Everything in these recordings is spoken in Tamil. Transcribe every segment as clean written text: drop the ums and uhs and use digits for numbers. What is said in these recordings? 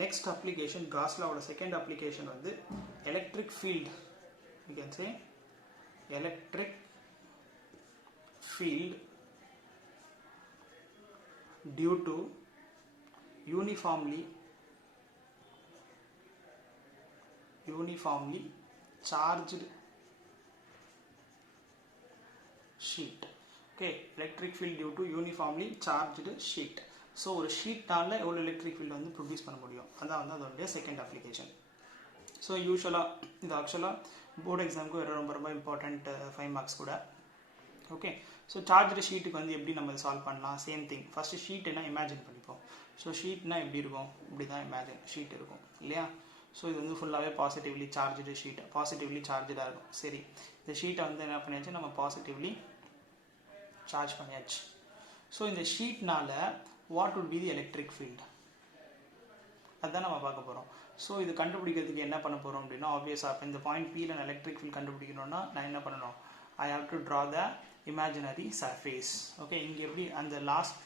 Next application, Gauss law second application வந்து electric field. You can say electric field due to uniformly charged sheet. Okay, electric field due to uniformly charged sheet. So ஒரு ஷீட்டால எவ்வளவு எலக்ட்ரிக் ஃபீல்ட் வந்து ப்ரொடியூஸ் பண்ண முடியும், அதான் வந்து அதோடைய செகண்ட் அப்ளிகேஷன். ஸோ யூஸ்வலாக இது ஆக்சுவலாக போர்டு எக்ஸாமுக்கு ரொம்ப ரொம்ப இம்பார்ட்டண்ட் 5 மார்க்ஸ் கூட. ஓகே, ஸோ சார்ஜ்டு ஷீட்டுக்கு வந்து எப்படி நம்ம சால்வ் பண்ணலாம், சேம் திங். ஃபஸ்ட்டு ஷீட் என்ன இமேஜின் பண்ணிப்போம். ஸோ ஷீட்னா எப்படி இருக்கும், இப்படி தான் இமேஜின் ஷீட் இருக்கும் இல்லையா. ஸோ இது வந்து ஃபுல்லாகவே பாசிட்டிவ்லி சார்ஜ்டு ஷீட், பாசிட்டிவ்லி சார்ஜாக இருக்கும். சரி, இந்த ஷீட்டை வந்து என்ன பண்ணியாச்சு, நம்ம பாசிட்டிவ்லி சார்ஜ் பண்ணியாச்சு. ஸோ இந்த ஷீட்னால what would be the electric field, அதுதான் நம்ம பார்க்க போகிறோம். ஸோ இது கண்டுபிடிக்கிறதுக்கு என்ன பண்ண போகிறோம் அப்படின்னா, ஆப்வியஸாக இப்போ இந்த பாயிண்ட் பியில் நான் எலக்ட்ரிக் ஃபீல்ட் கண்டுபிடிக்கணும்னா நான் என்ன பண்ணணும், I have to draw the imaginary surface. Okay, இங்கே எப்படி அந்த லாஸ்ட்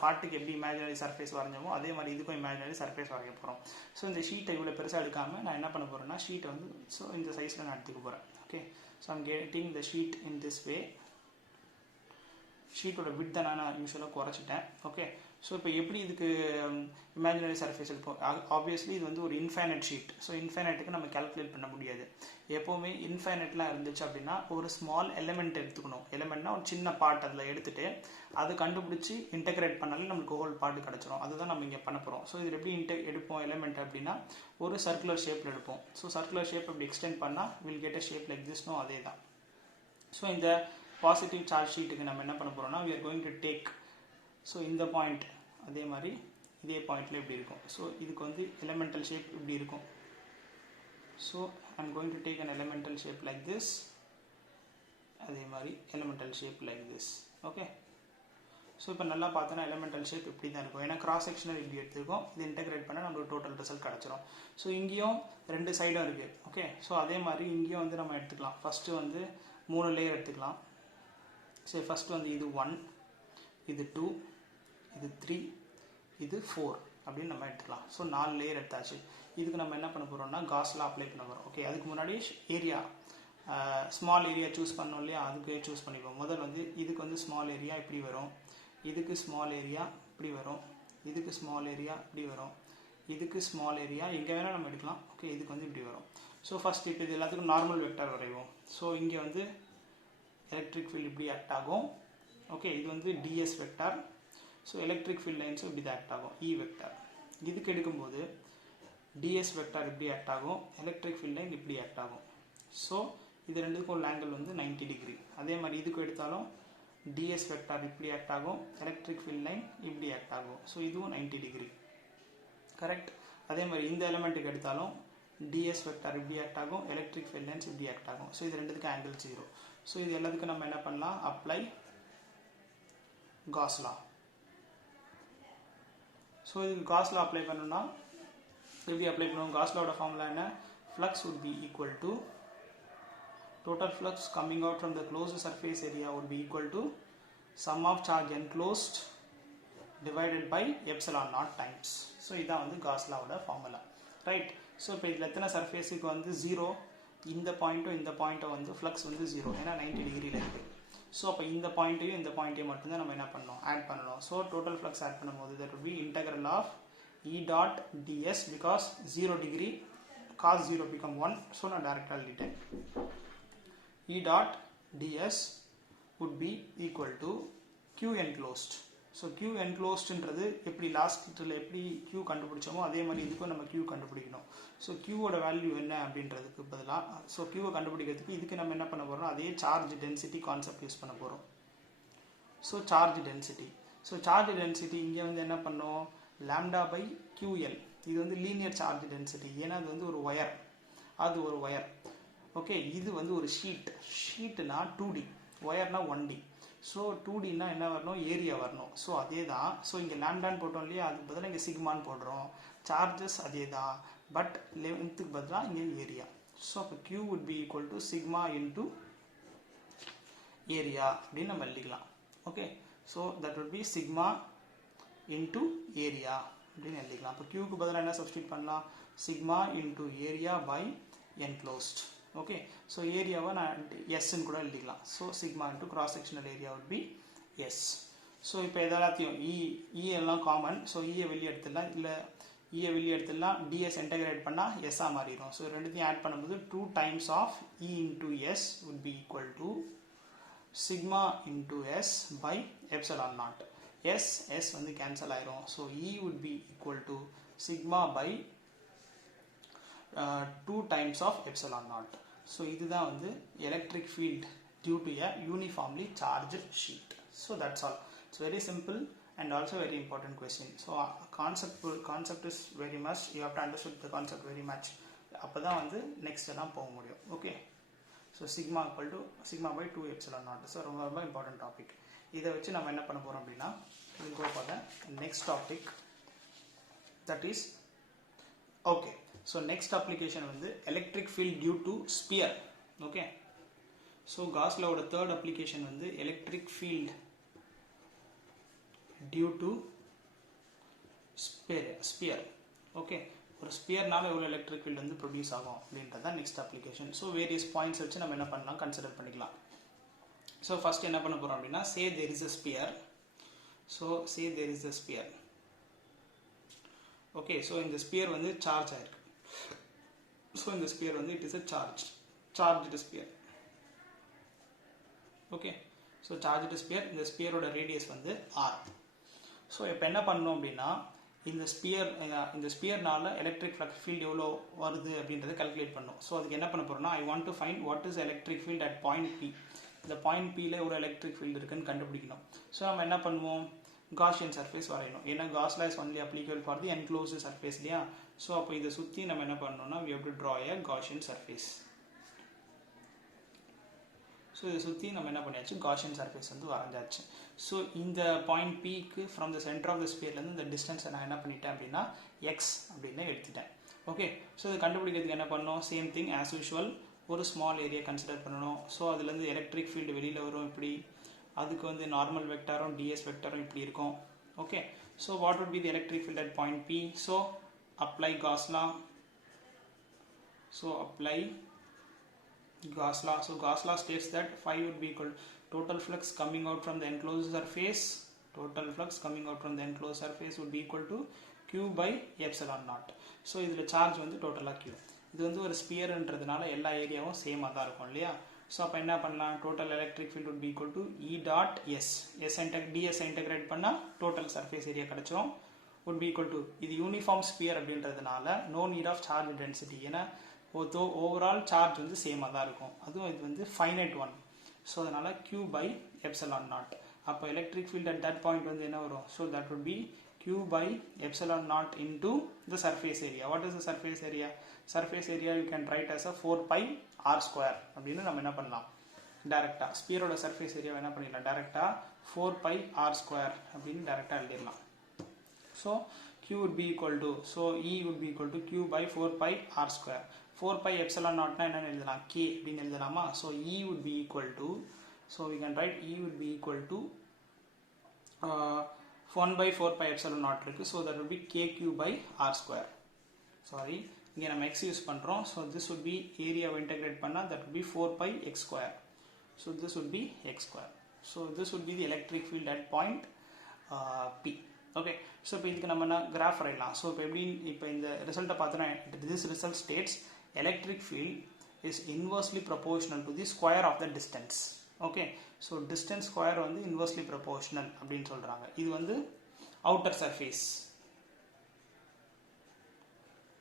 பார்ட்டுக்கு எப்படி இமேஜினரி சர்ஃபேஸ் வரைஞ்சோமோ அதே மாதிரி இதுக்கும் இமேஜினரி சர்ஃபேஸ் வரைய போகிறோம். ஸோ இந்த ஷீட்டை இவ்வளோ பெருசாக எடுக்காமல் நான் என்ன பண்ண போகிறேன்னா, ஷீட்டை வந்து ஸோ இந்த சைஸில் நான் எடுத்துக்க போகிறேன். Okay, so I'm getting the sheet in this way. ஷீட்டோட விட்தை நான் யூஸ்வலாக குறைச்சிட்டேன். ஓகே, ஸோ இப்போ எப்படி இதுக்கு இமேஜினரி சர்ஃபேஸ் இருக்கும், ஆப்வியஸ்லி இது வந்து ஒரு இன்ஃபைனைட் ஷீட். ஸோ இன்ஃபைனைட்டுக்கு நம்ம கேல்குலேட் பண்ண முடியாது. எப்போவுமே இன்ஃபைனைட்லாம் இருந்துச்சு அப்படின்னா ஒரு ஸ்மால் எலிமெண்ட் எடுத்துக்கணும். எலிமெண்ட்னா ஒரு சின்ன பார்ட் அதில் எடுத்துகிட்டு அது கண்டுபிடிச்சி இன்டெகிரேட் பண்ணாலே நம்மளுக்கு ஹோல் பார்ட் கிடச்சிரும். அதுதான் நம்ம இங்கே பண்ண போகிறோம். ஸோ இதில் எப்படி எடுப்போம் எலிமெண்ட் அப்படின்னா, ஒரு சர்க்குலர் ஷேப்பில் எடுப்போம். ஸோ சர்க்குலர் ஷேப் அப்படி எக்ஸ்டெண்ட் பண்ணால் will get a shape like திஸ்னும் அதே தான். ஸோ இந்த பாசிட்டிவ் சார்ஜ் ஷீட்டுக்கு நம்ம என்ன பண்ண போகிறோம்னா, we are going to take, so இந்த பாயிண்ட் அதே மாதிரி இதே பாயிண்டில் இப்படி இருக்கும். ஸோ இதுக்கு வந்து எலிமெண்டல் ஷேப் இப்படி இருக்கும். So I am going to take an elemental shape like this, அதே மாதிரி elemental shape like this. Okay, so இப்போ நல்லா பார்த்தோன்னா எலிமெண்டல் ஷேப் இப்படி தான் இருக்கும். ஏன்னா கிராஸ் செக்ஷனல் இப்படி எடுத்துருக்கோம். இது இன்டெகிரேட் பண்ணால் நம்மளுக்கு டோட்டல் ரிசல்ட் கிடச்சிரும். ஸோ இங்கேயும் 2 சைடும் இருக்குது. ஓகே, ஸோ அதே மாதிரி இங்கேயும் வந்து நம்ம எடுத்துக்கலாம். ஃபஸ்ட்டு வந்து 3 லேயர் எடுத்துக்கலாம். சரி, ஃபஸ்ட்டு வந்து இது 1, இது 2, இது 3, இது 4 அப்படின்னு நம்ம எடுத்துக்கலாம். ஸோ 4 லேயர் எடுத்தாச்சு. இதுக்கு நம்ம என்ன பண்ண போகிறோம்னா, காஸ் லா அப்ளை பண்ண போகிறோம். ஓகே, அதுக்கு முன்னாடி ஏரியா, ஸ்மால் ஏரியா சூஸ் பண்ணோம் இல்லையா, அதுக்கு சூஸ் பண்ணிப்போம். முதல் வந்து இதுக்கு வந்து ஸ்மால் ஏரியா இப்படி வரும், இதுக்கு ஸ்மால் ஏரியா இப்படி வரும், இதுக்கு ஸ்மால் ஏரியா இப்படி வரும், இதுக்கு ஸ்மால் ஏரியா எங்கே வேணால் நம்ம எடுக்கலாம். ஓகே, இதுக்கு வந்து இப்படி வரும். ஸோ ஃபஸ்ட் இப்போ இது எல்லாத்துக்கும் நார்மல் வெக்டார் வரைவோம். ஸோ இங்கே வந்து எலக்ட்ரிக் ஃபீல்டு இப்படி ஆக்ட் ஆகும். ஓகே, இது வந்து D S vector. So electric field லைன்ஸும் இப்படி தான் ஆக்ட் ஆகும், இ வெக்டார். இதுக்கு எடுக்கும்போது டிஎஸ் வெக்டார் இப்படி ஆக்ட் ஆகும், எலக்ட்ரிக் ஃபீல்ட் லைன் இப்படி ஆக்ட் ஆகும். ஸோ இது ரெண்டுக்கும் உள்ள ஆங்கிள் வந்து 90 டிகிரி. அதே மாதிரி இதுக்கு எடுத்தாலும் டிஎஸ் வெக்டார் இப்படி ஆக்ட் ஆகும், எலக்ட்ரிக் ஃபீல்ட் லைன் இப்படி ஆக்ட் ஆகும். ஸோ இதுவும் 90 டிகிரி. கரெக்ட். அதே மாதிரி இந்த எலிமெண்ட்டுக்கு எடுத்தாலும் டிஎஸ் வெக்டார் இப்படி ஆக்ட் ஆகும், எலக்ட்ரிக் ஃபீல்ட் லைன்ஸ் இப்படி ஆக்ட் ஆகும். ஸோ இது ரெண்டுத்துக்கு ஆங்கிள் 0. ஸோ இது எல்லாத்துக்கும் நம்ம என்ன பண்ணலாம், அப்ளை காஸ் லா. ஸோ இதுக்கு காஸ் லா அப்ளை பண்ணணும்னா எப்படி அப்ளை பண்ணுவோம், காஸ் லாவோட ஃபார்முலா என்ன, flux would be equal to total flux coming out from the closed surface area would be equal to sum of charge enclosed divided by epsilon naught times. So இதான் வந்து காஸ் லாவோட ஃபார்முலா. ரைட். ஸோ இப்போ இதில் எத்தனை சர்ஃபேஸுக்கு வந்து 0, இந்த பாயிண்ட்டும் இந்த பாயிண்ட்டும் வந்து ஃப்ளக்ஸ் வந்து 0, ஏன்னா 90 டிகிரியில் இருக்குது. ஸோ அப்போ இந்த பாயிண்ட்டையும் இந்த பாயிண்ட்டையும் மட்டும்தான் நம்ம என்ன பண்ணணும், ஆட் பண்ணணும். ஸோ டோட்டல் ஃப்ளக்ஸ் ஆட் பண்ணும்போது that would be integral of E dot ds, because 0 degree cos 0 become 1. So நான் டேரெக்டாக எழுதிட்டேன். E dot ds would be equal to Q enclosed. So Q enclosedன்றது எப்படி லாஸ்ட்டில் எப்படி Q கண்டுபிடிச்சோமோ அதே மாதிரி இதுக்கும் நம்ம Q கண்டுபிடிக்கணும். ஸோ Qவோட வேல்யூ என்ன அப்படின்றதுக்கு பதிலாக, ஸோ Qவை கண்டுபிடிக்கிறதுக்கு இதுக்கு நம்ம என்ன பண்ண போகிறோம், அதே சார்ஜ் டென்சிட்டி கான்செப்ட் யூஸ் பண்ண போகிறோம். So charge density, so charge density இங்கே வந்து என்ன பண்ணோம், லாம்டா பை QL. இது வந்து லீனியர் சார்ஜ் டென்சிட்டி, ஏன்னா அது வந்து ஒரு ஒயர், அது ஒரு ஒயர். ஓகே, இது வந்து ஒரு ஷீட்டுனா 2D, ஒயர்னா 1D. ஸோ 2Dனா என்ன வரணும், ஏரியா வரணும். ஸோ அதே தான். ஸோ இங்கே லேம்டான்னு போட்டோம் இல்லையா, அதுக்கு பதிலாக இங்கே சிக்மான்னு போடுறோம். சார்ஜஸ் அதே தான், பட் லென்த்துக்கு பதிலாக இங்கே ஏரியா. ஸோ அப்போ Q would be equal to sigma into area அப்படின்னு நம்ம எழுதிக்கலாம். Okay, so that would be sigma into area அப்படின்னு எழுதிக்கலாம். அப்போ Qக்கு பதிலாக என்ன சப்ஸ்டியூட் பண்ணலாம், sigma into area by enclosed. Okay, so ஏரியாவை நான் எஸ்ன்னு கூட எழுதிக்கலாம். So sigma into cross sectional area would be S. So இப்போ எல்லாத்தையும் இ எல்லாம் காமன், ஸோ இயை வெளியே எடுத்துடலாம், இல்லை இயை வெளியே எடுத்துடலாம், டிஎஸ் இன்டகிரேட் பண்ணால் எஸ்ஸாக மாறிடும். ஸோ ரெண்டுத்தையும் ஆட் பண்ணும்போது 2 times of E into S would be equal to sigma into S by epsilon naught. S வந்து கேன்சல் ஆயிரும். So E would be equal to sigma by 2 times of epsilon naught. So இதுதான் வந்து electric field due to a uniformly charged sheet. So that's all. It's very simple and also very important question. So concept is very much, you have to understand the concept very much. அப்பதான் வந்து next எல்லாம் போக முடியும். Okay, so sigma equal to sigma by 2 epsilon naught. So ரொம்ப ரொம்ப important topic. இதை வச்சு நம்ம என்ன பண்ண போறோம் அப்படின்னா, we'll go for the next topic, that is okay. So next application வந்து electric field due to sphere. Okay, so Gauss law ஓட third application வந்து electric field due to sphere. Okay, ஒரு ஸ்பியர்னால எவ்வளோ எலக்ட்ரிக் ஃபீல்டு வந்து ப்ரொடியூஸ் ஆகும் அப்படின்றது தான் next application. So various points வச்சு நம்ம என்ன பண்ணலாம், கன்சிடர் பண்ணிக்கலாம். ஸோ ஃபர்ஸ்ட் என்ன பண்ண போகிறோம் அப்படின்னா, say there is a sphere. So say there is a sphere. Okay, so இந்த ஸ்பியர் வந்து சார்ஜ் ஆயிருக்கு. ஸோ இந்த ஸ்பியர் வந்து it is a charged sphere. Okay, so charged sphere, இந்த ஸ்பியரோட ரேடியஸ் வந்து ஆர். ஸோ இப்போ என்ன பண்ணணும் அப்படின்னா, இந்த ஸ்பியர்னால எலக்ட்ரிக் ஃபீல்டு எவ்வளோ வருது அப்படின்றத கால்குலேட் பண்ணணும். ஸோ அதுக்கு என்ன பண்ண போகிறோம்னா, I want to find what is electric field at point P. இந்த பாயிண்ட் பியில் எவ்வளோ எலக்ட்ரிக் ஃபீல்டு இருக்குன்னு கண்டுபிடிக்கணும். ஸோ நம்ம என்ன பண்ணுவோம், காஷியன் சர்ஃபேஸ் வரையணும். ஏன்னா cos law is only applicable for the enclosed surface இல்லையா. ஸோ அப்போ இதை சுற்றி நம்ம என்ன பண்ணணும்னா, we have to draw a Gaussian surface. So இதை சுற்றி நம்ம என்ன பண்ணியாச்சு, Gaussian surface வந்து வரைஞ்சாச்சு. ஸோ இந்த பாயிண்ட் பிக்கு from the centre of the ஸ்பியர்லேருந்து இந்த டிஸ்டன்ஸை நான் என்ன பண்ணிட்டேன் அப்படின்னா எக்ஸ் அப்படின்னு எடுத்துட்டேன். ஓகே, ஸோ இதை கண்டுபிடிக்கிறதுக்கு என்ன பண்ணணும், சேம் திங் ஆஸ் யூஷுவல், ஒரு ஸ்மால் ஏரியா கன்சிடர் பண்ணணும். ஸோ அதுலேருந்து எலக்ட்ரிக் ஃபீல்டு வெளியில் வரும் இப்படி, அதுக்கு வந்து நார்மல் வெக்டாரும் டிஎஸ் வெக்டாரும் இப்படி இருக்கும். Okay, so what would be the electric field at point P? So apply Gauss law. So apply Gauss law. So Gauss law states that phi would be equal to total flux coming out from the enclosed surface. Total flux coming out from the enclosed surface would be equal to Q by epsilon naught. So இதில் சார்ஜ் வந்து டோட்டலாக Q. இது வந்து ஒரு ஸ்பியர்ன்றதுனால எல்லா ஏரியாவும் சேமாக தான் இருக்கும் இல்லையா. ஸோ அப்போ என்ன பண்ணலாம், total electric field would be equal to E dot S. ds integrate பண்ணால் டோட்டல் சர்ஃபேஸ் ஏரியா கிடச்சிரும். would be equal to, இது யூனிஃபார்ம் ஸ்பியர் அப்படின்றதுனால no need of charge density. ஏன்னா ஓவரால் சார்ஜ் வந்து சேமாக தான் இருக்கும். அதுவும் இது வந்து ஃபைனைட் ஒன். ஸோ அதனால் Q by epsilon naught. அப்போ electric field at that point வந்து என்ன வரும், so that would be Q by epsilon naught into the surface area. What is the surface area? Surface area you can write as a 4 pi r square அப்படின்னு நம்ம என்ன பண்ணலாம், டைரெக்டாக ஸ்பியரோட சர்ஃபேஸ் ஏரியா என்ன பண்ணிடலாம், டைரெக்டாக 4 pi r square அப்படின்னு டைரெக்டாக எழுதிடலாம். So Q would be equal to, so E would be equal to Q by 4 pi r square. 4 pi epsilon naught na enna எழுதலாம், K அப்படின்னு எழுதலாமா. So E would be equal to, so we can write E would be equal to 1 by 4 pi epsilon naught இருக்கு. So that would be KQ by r square. Sorry, இங்கே நம்ம x யூஸ் பண்ணுறோம். So this would be area integrate பண்ணால் that would be 4 pi x square. So this would be x square. So this would be the electric field at point P. Okay, so இப்போ இதுக்கு நம்ம என்ன கிராஃப் வரையலாம். ஸோ இப்போ எப்படி, இப்போ இந்த ரிசல்ட்டை பார்த்தோன்னா, this result states electric field is inversely proportional to the square of the distance. Okay, so distance square வந்து இன்வர்ஸ்லி ப்ரொபோர்ஷனல் அப்படின்னு சொல்கிறாங்க. இது வந்து அவுட்டர் சர்ஃபேஸ்,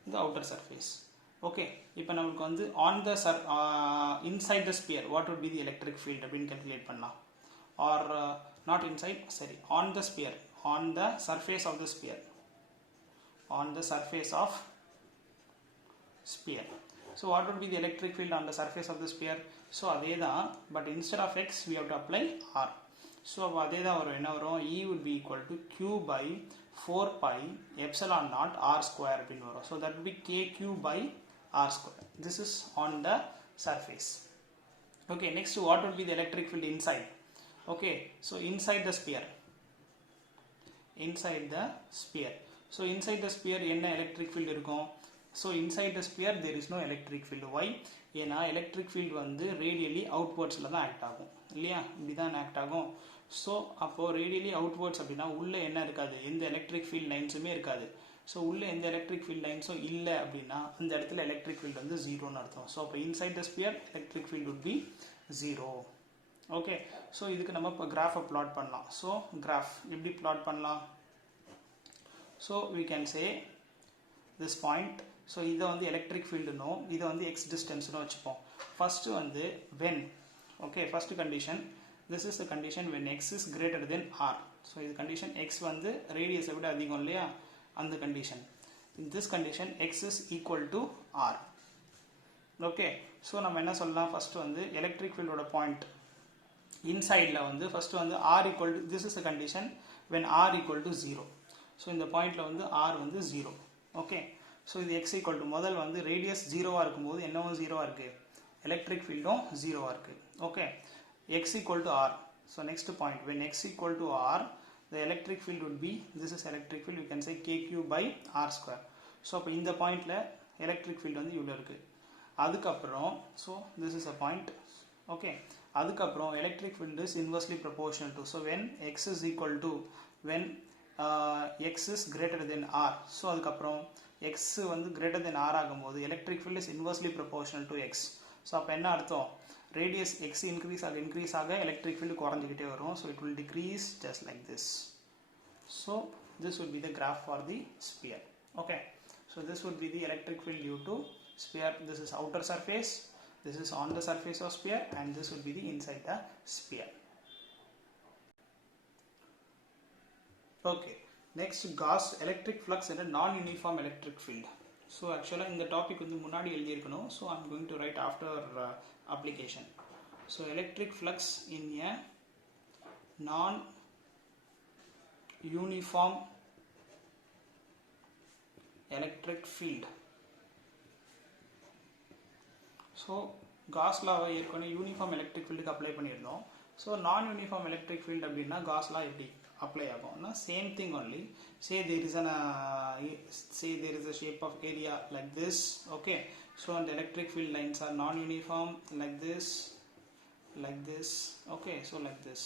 இந்த அவுட்டர் சர்ஃபேஸ். ஓகே, இப்போ நம்மளுக்கு வந்து on the inside the sphere what would be the electric field அப்படின்னு calculate பண்ணலாம். ஆர் நாட் இன்சைட், சரி, on the sphere, on the surface of the sphere, on the surface of sphere. So what would be the electric field on the surface of the sphere? So அதே தான், but instead of x we have to apply r. So அதே தான் வரும், என்ன வரும், E would be equal to Q by 4 pi epsilon naught r square அப்படின்னு வரும். So that would be KQ by r square. This is on the surface. Okay, next what would be the electric field inside? Okay, so inside the sphere, inside the sphere. So inside the sphere என்ன எலக்ட்ரிக் ஃபீல்டு இருக்கும்? So inside the sphere there is no electric field. Why? ஏன்னா எலக்ட்ரிக் ஃபீல்டு வந்து ரேடியலி அவுட்வர்ட்ஸில் தான் ஆக்ட் ஆகும் இல்லையா? இப்படி தான் ஆக்ட் ஆகும். ஸோ அப்போது ரேடியலி அவுட்வர்ட்ஸ் அப்படின்னா உள்ளே என்ன இருக்காது? எந்த எலக்ட்ரிக் ஃபீல்ட் லைன்ஸுமே இருக்காது. ஸோ உள்ளே எந்த எலக்ட்ரிக் ஃபீல்ட் லைன்ஸும் இல்லை அப்படின்னா அந்த இடத்துல எலக்ட்ரிக் ஃபீல்டு வந்து ஜீரோன்னு அர்த்தம். ஸோ அப்போ inside the sphere electric field would be zero. Okay, so இதுக்கு நம்ம இப்போ கிராஃபை பிளாட் பண்ணலாம். ஸோ கிராஃப் எப்படி பிளாட் பண்ணலாம்? So we can say this point. So இதை வந்து எலக்ட்ரிக் ஃபீல்டுனோ இதை வந்து எக்ஸ் டிஸ்டன்ஸ்னு வச்சுப்போம். ஃபஸ்ட்டு வந்து when, okay, first condition, this is the condition when x is greater than r. So இது கண்டிஷன் x வந்து ரேடியஸை விட அதிகம் இல்லையா, அந்த condition. in this condition x is equal to r. Okay, so நம்ம என்ன சொல்லலாம்? ஃபஸ்ட்டு வந்து எலக்ட்ரிக் ஃபீல்டோட பாயிண்ட் இன்சைடில் வந்து ஃபஸ்ட்டு வந்து r equal to, this is the condition when r equal to 0. So இந்த பாயிண்டில் வந்து r வந்து 0. ஓகே, ஸோ இது x equal to, முதல் வந்து ரேடியஸ் ஜீரோவாக இருக்கும்போது என்னவும் ஜீரோவாக இருக்குது, எலக்ட்ரிக் ஃபீல்டும் ஜீரோவாக இருக்குது. Okay, x equal to r. So next point, when x equal to r, the electric field would be, this is electric field, you can say kq by r square. So அப்போ இந்த பாயிண்டில் எலக்ட்ரிக் ஃபீல்டு வந்து இவ்வளோ இருக்குது. அதுக்கப்புறம் so this is a point. Okay, அதுக்கப்புறம் electric field is inversely proportional to, so when x is equal to, when x is greater than r, so அதுக்கப்புறம் x வந்து greater than r ஆகும்போது electric field is inversely proportional to x. So அப்போ என்ன அர்த்தம்? ரேடியஸ் எக்ஸ் இன்க்ரீஸ் ஆக எலக்ட்ரிக் ஃபீல்டு குறைஞ்சிக்கிட்டே வரும். So it will decrease just like this. So this would be the graph for the sphere. Okay, so this would be the electric field due to sphere. This is outer surface, this is on the surface of sphere, and this would be the inside the sphere. Okay, next Gauss electric flux and a non-uniform electric field. So actually இந்த டாபிக் வந்து முன்னாடி எழுதியிருக்கணும். So I'm going to write after application. So electric flux in a non-uniform electric field. So Gauss law ஏற்கனவே யூனிஃபார்ம் எலக்ட்ரிக் ஃபீல்டுக்கு அப்ளை பண்ணியிருந்தோம். ஸோ நான் யூனிஃபார்ம் எலக்ட்ரிக் ஃபீல்டு அப்படின்னா Gauss law எப்படி apply ஆகும்னா same thing only. Say there is a shape of area like this. Okay, so and the electric field lines are non-uniform like this. Okay, so like this.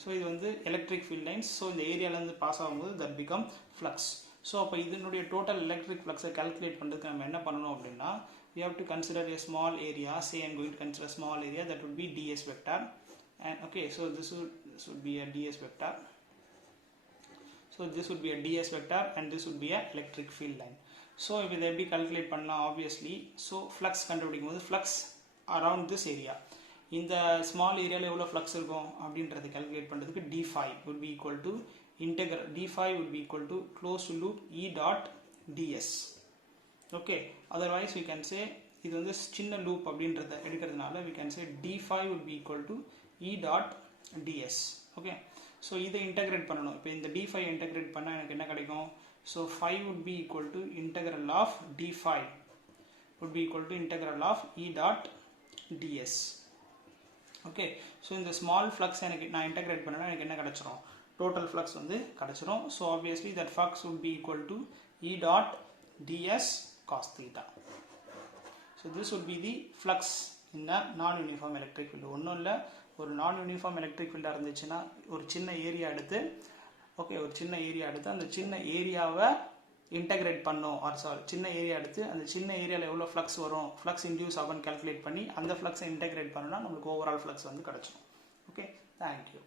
So இது வந்து electric field lines. So இந்த ஏரியால இருந்து பாஸ் ஆகும்போது that become flux. So அப்போ இதனுடைய total electric flux calculate பண்ணுறதுக்கு நம்ம என்ன பண்ணணும் அப்படின்னா, we have to consider a small area. Say I'm going to consider a small area, that would be ds vector. And okay, so this would be a ds vector. So this would be a ds vector and this would be a electric field line. So if இதை எப்படி calculate பண்ணலாம்? Obviously, so flux கண்டுபிடிக்கும் போது flux around this area, இந்த small ஏரியாவில் எவ்வளோ flux இருக்கும் அப்படின்றதை calculate பண்ணுறதுக்கு d phi would be equal to integral, d phi would be equal to closed loop E dot ds. Okay, otherwise we can say இது வந்து சின்ன லூப் அப்படின்றத எடுக்கிறதுனால we can say d phi would be equal to E dot ds. Okay, so இதை integrate பண்ணணும். இப்போ இந்த d phi integrate பண்ணால் எனக்கு என்ன கிடைக்கும்? So phi would be equal to integral of d phi would be equal to integral of E dot ds. Okay, so இந்த small flux எனக்கு நான் integrate பண்ணனா எனக்கு என்ன கிடைச்சிரும்? Total flux வந்து கிடைச்சிரும். So obviously that flux would be equal to E dot ds cos theta. So this would be the flux in a non-uniform electric field. ஒன்றும் இல்லை, ஒரு நான் யூனிஃபார்ம் எலக்ட்ரிக் ஃபீல்டாக இருந்துச்சுன்னா ஒரு சின்ன ஏரியா எடுத்து, ஓகே, ஒரு சின்ன ஏரியா எடுத்து அந்த சின்ன ஏரியாவை இன்டகிரேட் பண்ணோம், ஆர் சாரி சின்ன ஏரியா எடுத்து அந்த சின்ன ஏரியாவில் எவ்வளோ ஃப்ளக்ஸ் வரும், ஃப்ளக்ஸ் இன்டியூஸ் ஆகும்னு கால்குலேட் பண்ணி அந்த ஃப்ளக்ஸை இன்டகிரேட் பண்ணோன்னா நம்மளுக்கு ஓவரால் ஃப்ளக்ஸ் வந்து கிடச்சிடும். Okay, thank you.